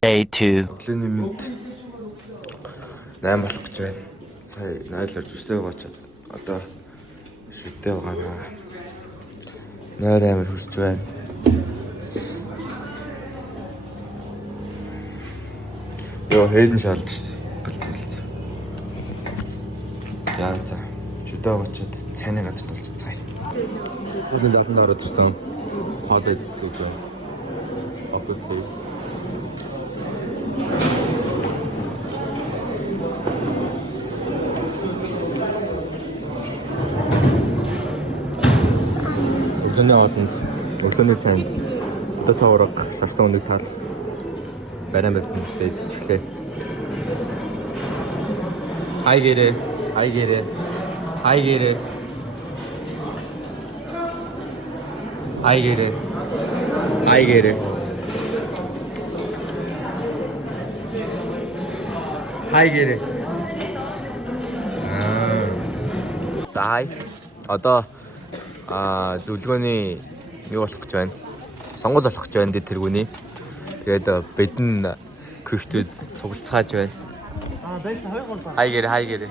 Day 2. Өглөөний мэд 8 болох гэж байна. Сая найдлаар зүсээг очоод одоо шүтээ байгаа. Нойр амир хүсэж байна. Йоо хэд нь шаардж ирсэн. Гэлцүүлж. За шүтээ очоод цайны газар толццгаая. Өнөө даасан дараад ирсэн. Хадад зүгээр. Obviously. Өглөөний цайнд дотоо ураг шарсан өнөг таал бариан байсан гэдэг чиглээ. Хай гэрээ. За одоо зөвлөгөөний юу болох гэж байна? Сонгол болох гэж байна тэргүүний. Тэгээд бэдэн көхтүүд цуглацгааж байна. Хай гэрээ.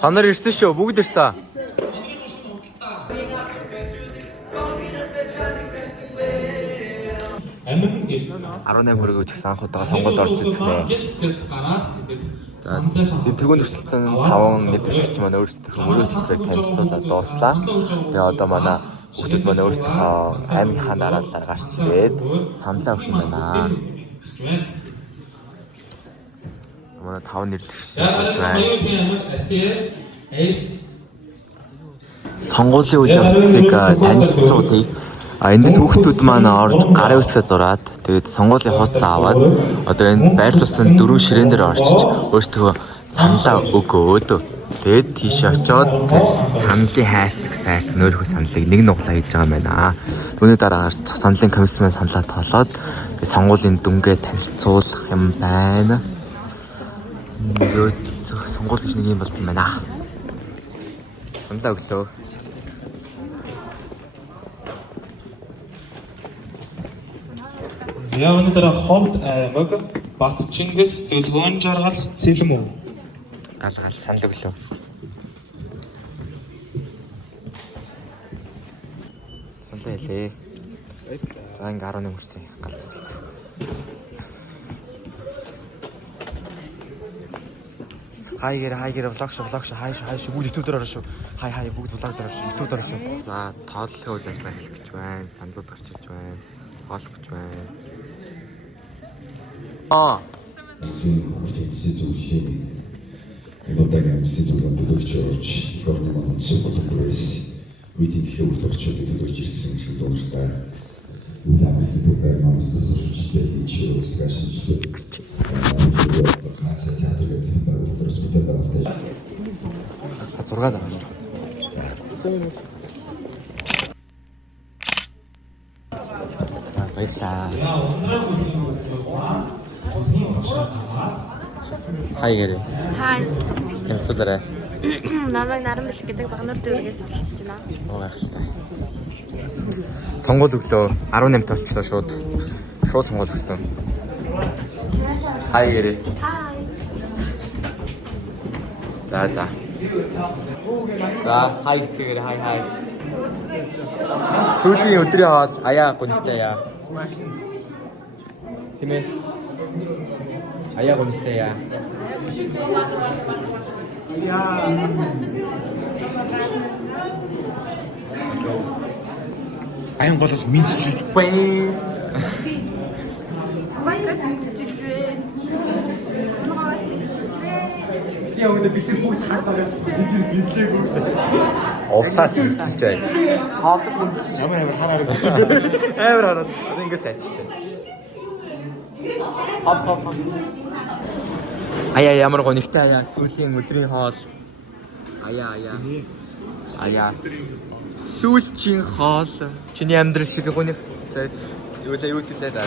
Санаар ирсэн шүү. Бүгд ирсэн. 18 хүрээ гэж анх удаа сонгуульд орж ирсэн нэ. Тэргүүн төсөлцөн 5 нэвтрэгч маань өөрсдөө хэлбэрээр танилцуулаад дууслаа. Тэгээ одоо манай хүүхдүүд маань өөрсдөө аймгийнхаа дараалал гарч ирээд саналаа өгөх юм байна. Манай 5 нэвтрэгч сууж байна. Сонгуулийн үйл явдлыг танилцуулъя. Эндээс хүүхдүүд маань орж гарын үсгээ зураад тэгээд сонгуулийн хуудас аваад одоо энэ байрлуулсан 4 ширээн дээр орчиж өөрсдөө саналаа өгөөд тэгээд тийш очиод тэр саналын хайрцаг сайхан өөрийнхөө саналыг нэг нуглаа хийж байгаа юм байна. Түүний дараа саналын комиссмен саналаа тоолоод сонгуулийн дүнгээ танилцуулах юм байна. Сонгуул гэж нэг юм болт юм байна. Саналаа өглөө. За өнөөдөр Ховд аймаг Батчингис Дэлгүүн жаргал Цэлмүү. Гал санал өглөө. Саналаа хэлээ. За ингээ 11 хүрсэн гал цэглсэн. Хай гэрээ влогш хай бүгд итүүд дээр орно шүү. Хай бүгд влог дээр орно шүү. Итүүд орсон. За тооллохын үйл ажиллагаа хэлэх гэж байна. Саналууд гарч иж байна. Тоолох гэж байна. Хүүхдийн зөвлөлийн одоогийн зөвлөлийн бүлэгч орж их орны маань үндэс болгоос үеийн их хөвгөлчөд төлөвж ирсэн хөлөөртэй үлэмжтэй бүбэр манаас сурчтай ичээ өсгашинчтэй гацаа театр гэдэг байгууллагаас бүтээн байгуулдаг. 6 дараа. За. Баярлалаа. Хай гэрээ. Хай. Явцлаарай. Намайг Наран Бэлэг гэдэг Багнуур дүүргээс бэлтэж байна. Гайхалтай. Сонгуул өглөө 18-т болчихлоо шууд. Шууд сонгуул өгсөн. Хай гэрээ. Хай. За. За, хай гэцгээрээ хай. Сүүлийн өдрийн хоол аяа гонхтой яа. Тимээ. Аяа гонхтой яа. Аян голос минцчилж байна. Самбайраас мэдчихэж байна. Нугаас мэдчихэж байна. Яа өдөө бид нар бүгд хасаад жижигс мэдлээгүй гэсэн. Овсаас мэдчихэж байна. Хаалтас мэдчихэж. Ямар хараад. Амар хараад. Одоо ингэ цайчтай. Хоп. Аяа ямар гонигтай аяа сүүлийн өдрийн хоол. Аяа. Сүүлчийн хоол. Чиний амьдрал шиг гонх. За юу хэлээ даа.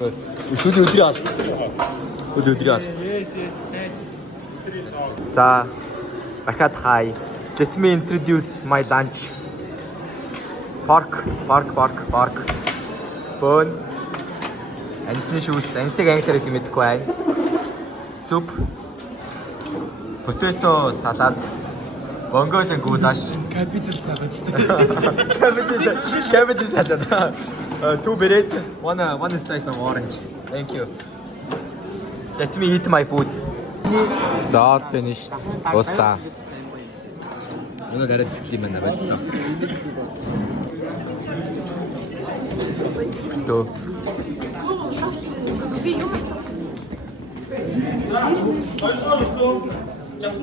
Өдрийн хоол. Өдрийн хоол. За дахиад хай. Let me introduce my lunch. Pork. Spoon. Анисны шүүс. Анистыг англиар хэлэх мэдэхгүй байна. Soup. Potato salad. Mongolia goulash. Capital salad. Capital salad. 2 bread, one slice of orange. Thank you. Let me eat my food. It's all finished. Osta. 오늘 내려 지키면 나 맛있어. 또.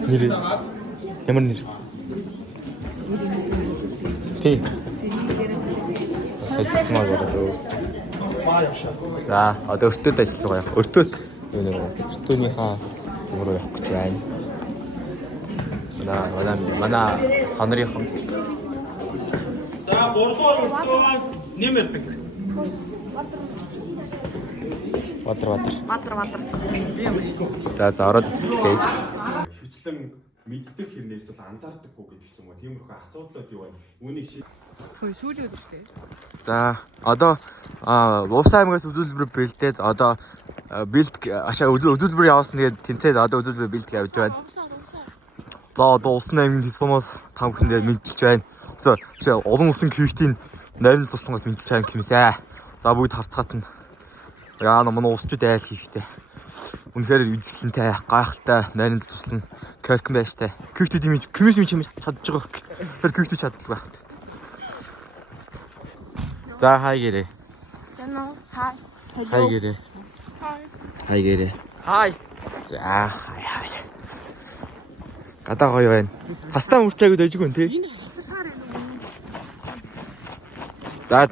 니리. ямар нэр? Тий. Солилцмаар болоо. За, одоо өртөөд ажиллаж байгаа юм. Өртөөд юу нэр вэ? Өртөөнийхөө руу явах гэж байна. Манай сонирхон. За, 3 дугаар өртөө нэмэрдэг. Ватар. За, ороод үзлээ. Хвчлэн мэддэг хэрнээс бол анзаардаггүй гэдэг ч юм уу. Тиймэрхүү асуудлууд юу вэ? Үүнийг сүүлийн өдөр шүү дээ. За, одоо Увс аймагаас үзүүлбэр бэлдээд одоо үзүүлбэр явуулсан тэгээд тэнцээд одоо үзүүлбэр бэлдэх явж байна. За, одоо Увс аймгийн тусламаас та бүхэндээ мэдчилж байна. За, олон улсын квиштийн найрын тусламаас мэдчилж байна гэмсэ. За, бүгд харцгаат нь яа намаа усчуд айл хийхтэй. Үнэхээр үзэсгэлэнтэй, гайхалтай, найрын туслан керкэн байштай. Квиштүүд юм чимж чадж байгаа. Тэр квиштүүд чаддаг байх. За, хай гэрээ. Зэнэ хай. Хай гэрээ. Хай гэрээ. Хай. За, хай. Гадаа гоё байна. Цастаа мөрчээгүүд ажиг үн тий. За.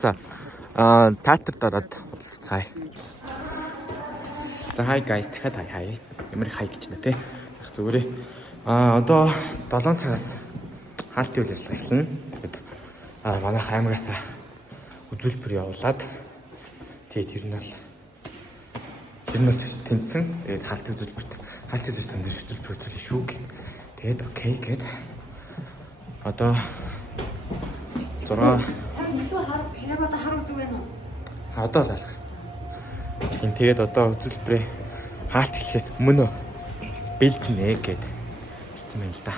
Театр дараад уулзцай. За, хай guys, дахиад хай. Ямар хай гэж нэ тий. Зүгээрээ. Одоо 7 цагаас хаалтын үйл ажиллагаа эхэлнэ. Тэгээд манай аймагаас үзүүлбэр явуулаад тэгээд тэр нь тэнцсэн. Тэгээд хаалтын үзүүлбэрт үзүүлбэр үзүүлэх шүү гэв. Тэгээд окей гэд. Одоо 6 хар үзэг байна уу? Одоо л алах. Тэгээд одоо үзүүлбэрээ хаалт эхлэхээс өмнө бэлдэнэ гэд хэлсэн байна л да.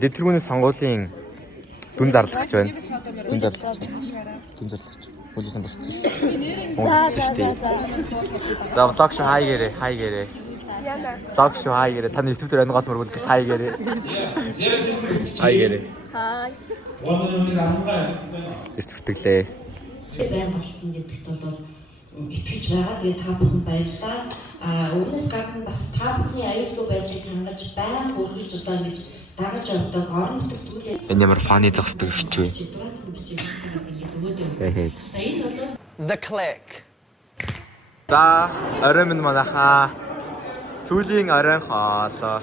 Дэвтэргүүний сонгуулийн дүн зарлагч байна. Дүн зарлагч. Хөлөөсөн болчихсон. Болчихсон шүү дээ. За, влог шүү хай гэрээ. Влог шүү хай гэрээ. Та YouTube дээр ангуул мөргөл хай гэрээ. Хай гэрээ. Хай. Ирц бүртгэлээ. Байн болсон гэдэгт бол итгэж байгаа. Тэгээд та бүхэн баярлалаа. Үүнээс гадна бас та бүхний аюулгүй байдлыг хангаж байн өргөж одоо ингэж дагаж явдаг орон нутаг төлөө. Энэ ямар фаны зогсдог бичвэ. За, энэ бол The Click. За, орой минь манайхаа сүүлийн оройн хоолоо.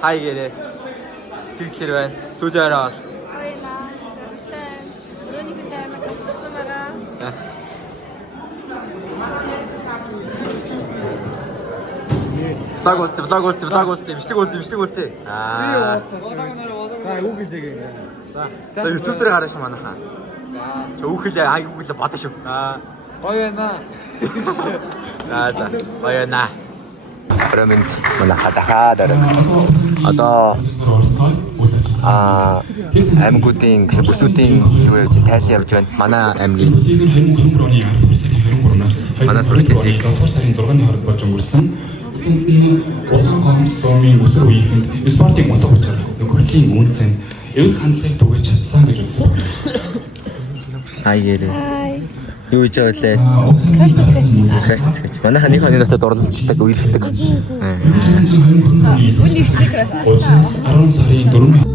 Хай гэрээ. Сэтгэлээр байна. Сүүлийн орой хоол. Влог уулзъя. Бичлэг уулзъя. За, үг хэлээгээ. За, YouTube дээр гарааш манайхаа. За, үг хэлээ бодоо шүү. Гоё байна. За, гоё байна. Промент манайхаа дахиад одоо аймагуудын бүсүүдийн юу яаж тайлан явж байна. Манай аймгийн манай сургуулийн 7 сарын 6-ны хорд болж өнгөрсөн Улаан гомсомын өсөр үеийнхэнд спортын мото учраа нөхөрлөлийн үндэс нь эвэр хандлагыг түгэж чадсан гэж үзсэн. Хай гэрээ. Юу хийж байгаа вэ? Крашцгаач. Манайха нэг хоны дотор дурлалцдаг, үерхдэг. Үнийхтэй краш. 10 сарын 4-ны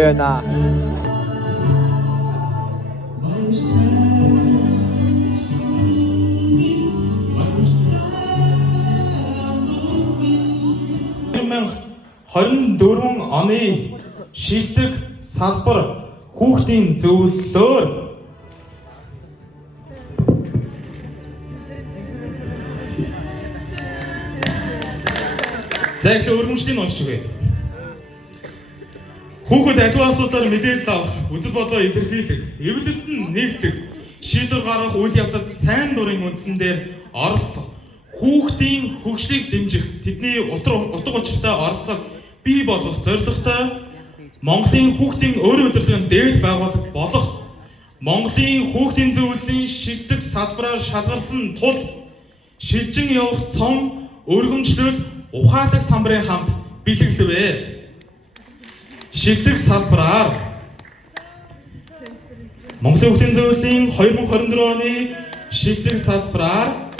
гоё байна. ...2024 оны шилдэг салбар хүүхдийн зөвлөлөөр за их өргөмжлийг уншиж өгье. Хүүхэд аливаа асуудлаар мэдээлэл авах, үзэл бодлоо илэрхийлэх, эвлэлд нь нэгдэх, шийдвэр гаргах үйл явцад сайн дурын үндсэн дээр оролцох, хүүхдийн хөгжлийг дэмжих, тэдний утга учиртай оролцоог бий болгох зорилготой Монголын хүүхдийн өөрийн удирдлагын дээд байгууллага болох Монголын хүүхдийн зөвлөлийн шилдэг салбараар шалгарсан тул шилжин явах цом өргөмжлөл ухаалаг самбарын хамт бэлэглэвэ. Шилдэг салбараар Монголын хүүхдийн зөвлөлийн 2024 оны шилдэг салбараар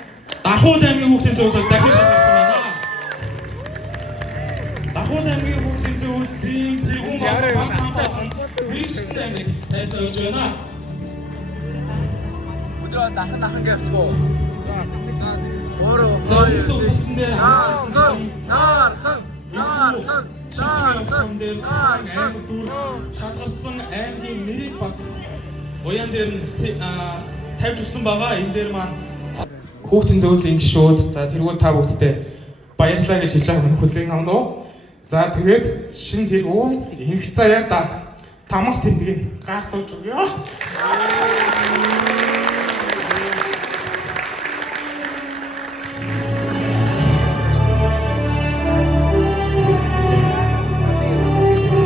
Дархуул аймгийн хүүхдийн зөвлөлийг дахин шалгарсан байна. Дархуул аймгийн хүүхдийн зөвлөлийн тэргуун баг хамтхан үйлчлэлтэй аймаг тайсан өрж байна. Өдрөө дахин гэвчгүй. Өөрөө зөвхөн зөвхөн дээр аймаг дүр шалгарсан аймгийн нэрийг бас уян дээр нь тавьж өгсөн байгаа. Энэ дээр маань хүүхдийн зөвлөлийн гишүүд за тэргүүн та бүгдтэй баярлалаа гэж хэлж байгаа хүлээн авна уу. За тэгээд шин тэргүүн инх заяа да тамах тэмдгийг гартуулж өгье.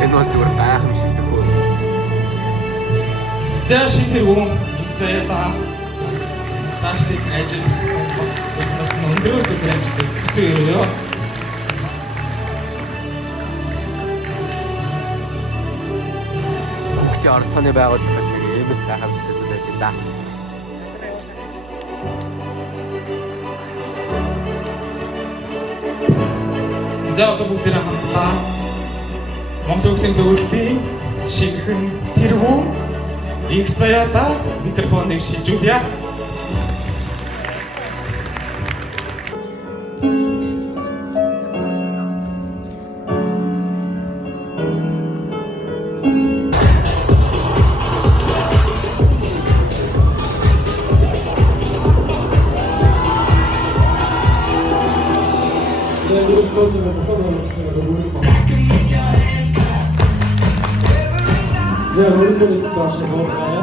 энэ бол зүгээр гайхамшиг төгөө. За шин тэргүүн инх заяа да цаашдын ажил сонголт нас өндрөөс өдөр ажилладаг гэсэн юм ёо. Хүүхдийн орцооны байгууллагад нэг ийм л гайхамшиг зүйл да. За одоо бүгдээ хамтдаа Монгол хүүхдийн зөвлөлийн шинэхэн тэргүүн инх заяада микрофоныг шилжүүлье. Sehr rührend ist das schon.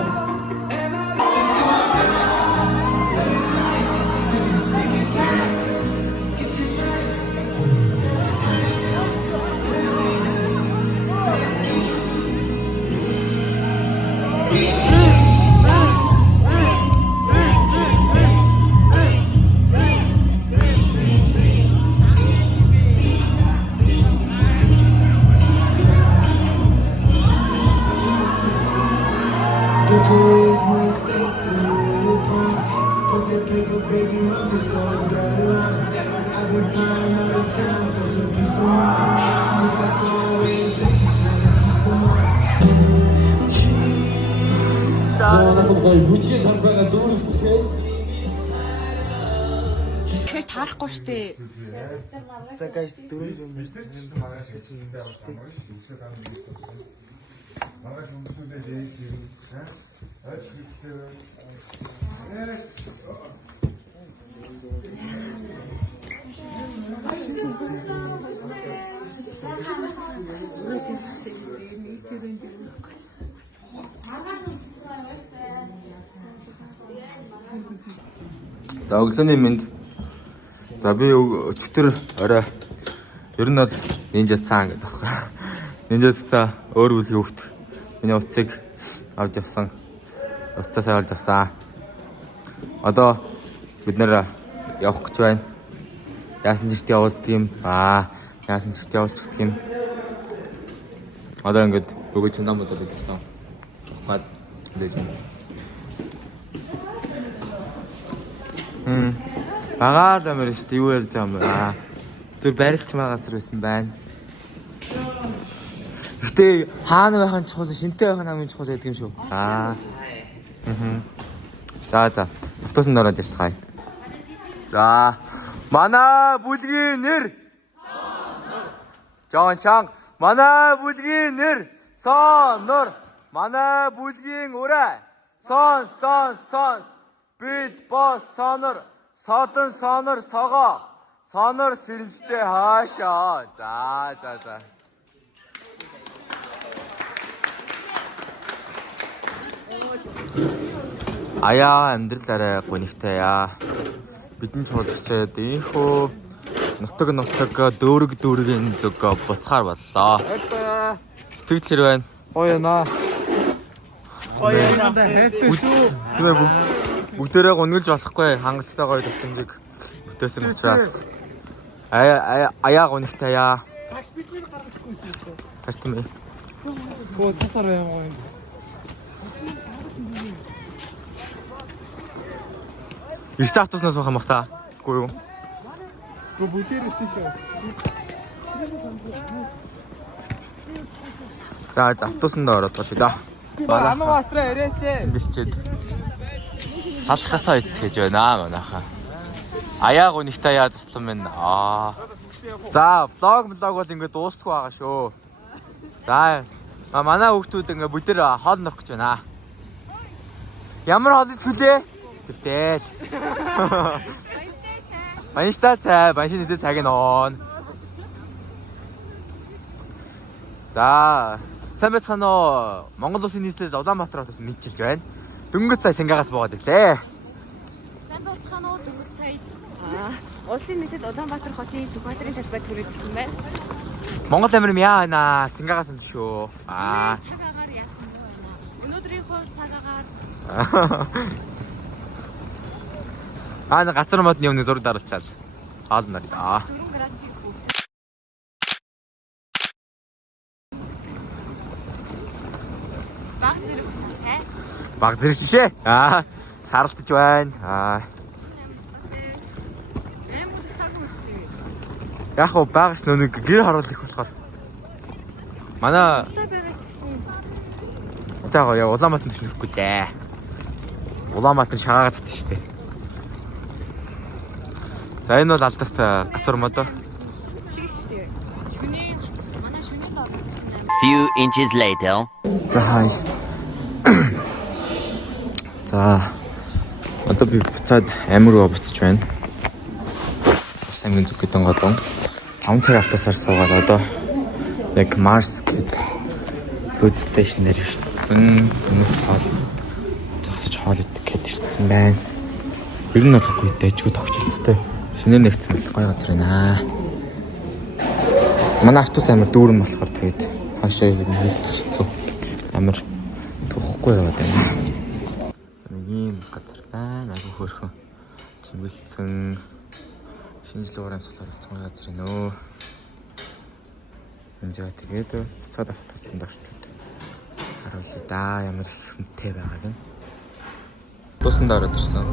Бүжгийн хамгаалаа дүүрэгцгээ. Тэгэхээр таарахгүй штэ. За guys дөрөв юм. Маргааш өмснүүдээ дээд юм. За өглөөний мэнд. За би өчтөр орой ер нь бол нинжа цаан гэдэг байна. Нинжаста өөр бүлгийн хүүхд миний утсыг авч явсан. Утсаасаа олж авсан. Одоо бид нэр явах гэж байна. Яасан ч ихтэй явуулдаг юм. Яасан ч ихтэй явуулчих юм. Одоо ингээд бүгд чандан бодол хэлсэн. Бат дэж юм. Багаар амир штэ юу ярьж байгаа юм бэ? Түр байрлч маа газар байсан байна. Гэхдээ хаана байхын чухал, шинтэй байхын хамгийн чухал гэдэг юм шүү. За. Автобусанд ороод ирцгаая. За. Манай бүлгийн нэр Жон Чанга. Манай бүлгийн нэр Сонор. Манай бүлгийн ураа Сон. Бид бос Сонор. Содон Сонор согоо. Сонор сэрэмжтэй хаашаа. За. Аяа амьдралаарай гонигтай яа. Бидний чуулгачид ийхүү нутаг дөөргийн зүг буцахаар боллоо. Сэтгэл байна. Гоё наа. Хайртай шүү. Бүгдээрээ гонглож болохгүй хангалттай гоё төсөмжийг бүтээсэн учраас аяа гонигтай яа. Такс бидний гаргаж өгөхгүйсэн юм. Такс тийм ээ. Гоо тасараа юм гоё. Ирсэн автобуснаас суух юм бах та. Үгүй юу? Гоо бүтээр өчтөшөө. За автобусанд ороод болъё. Ануугатраа ирээч. Ингэчээд салхасаа эцгэж байна манайхаа. Аяа гонигтай яа туслан байна. За влог бол ингэ дуустгүй байгаа шүү. За манай хүүхдүүд ингэ бүгд хоол нөх гэж байна. Ямар хоол идүүлээ? Тэгтэл. Баяштай цай цаг нон. За сайн байцгаана уу? Монгол улсын нийслэл Улаанбаатар хотоос мэдчилж байна. Дөнгөж цай Сингагаас буугаад ирлээ. сайн байцгаана уу дөнгөж сая улсын нийслэл Улаанбаатар хотын Сүхбаатарын талбайд хүрээлсэн байна. Монгол амир яана Сингагаас нь шүү. Цагаагаар яасан байна. Өнөөдрийн хувь цагаагаар нэг гацар модны өмнө зураг даралцаад хаал нар. 4 градусыг хүү. Баг зэрэг шишээ. Саралтж байна. Яг уу байгаач нэг гэр харуул их болохоор. Манай тагаа яа Улаанбаатар төшнөхгүй лээ. Улаанбаатар шагаагаад татсан шүү дээ. За энэ бол алдарт гацар мод. Шиг шүү дээ. Манай шөнийн дор. Few inches later. За одоо би буцаад амир руу буцаж байна. Сангийн зүг гэдэг гол 5 цаг автосаар суугаад одоо яг Марс гэдэг food station дээр ирсэн. Хүмүүс хоол зогсож хоол идэх гээд ирсэн байна. Ер нь болохгүй дэжгүй тогтчихлээ. Шинээр нэгцэн бол гоё газар байна. Манай автобус амир дүүрэн болохоор тэгээд хаашаа юм хэлчихсэн. Амир тухгүй яваад байна. Ийм газар байна. Айгу хөөрхөн чимгэлцэн шинжлэх ухааны сул оролцсон газар нөө. Энэжээ тэгээд цаад автобусны дорчууд харуулъя да ямар хүнтэй байгааг нь. Автобусанд ороод ирсэн.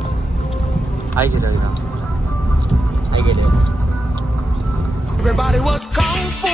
Everybody was kung fu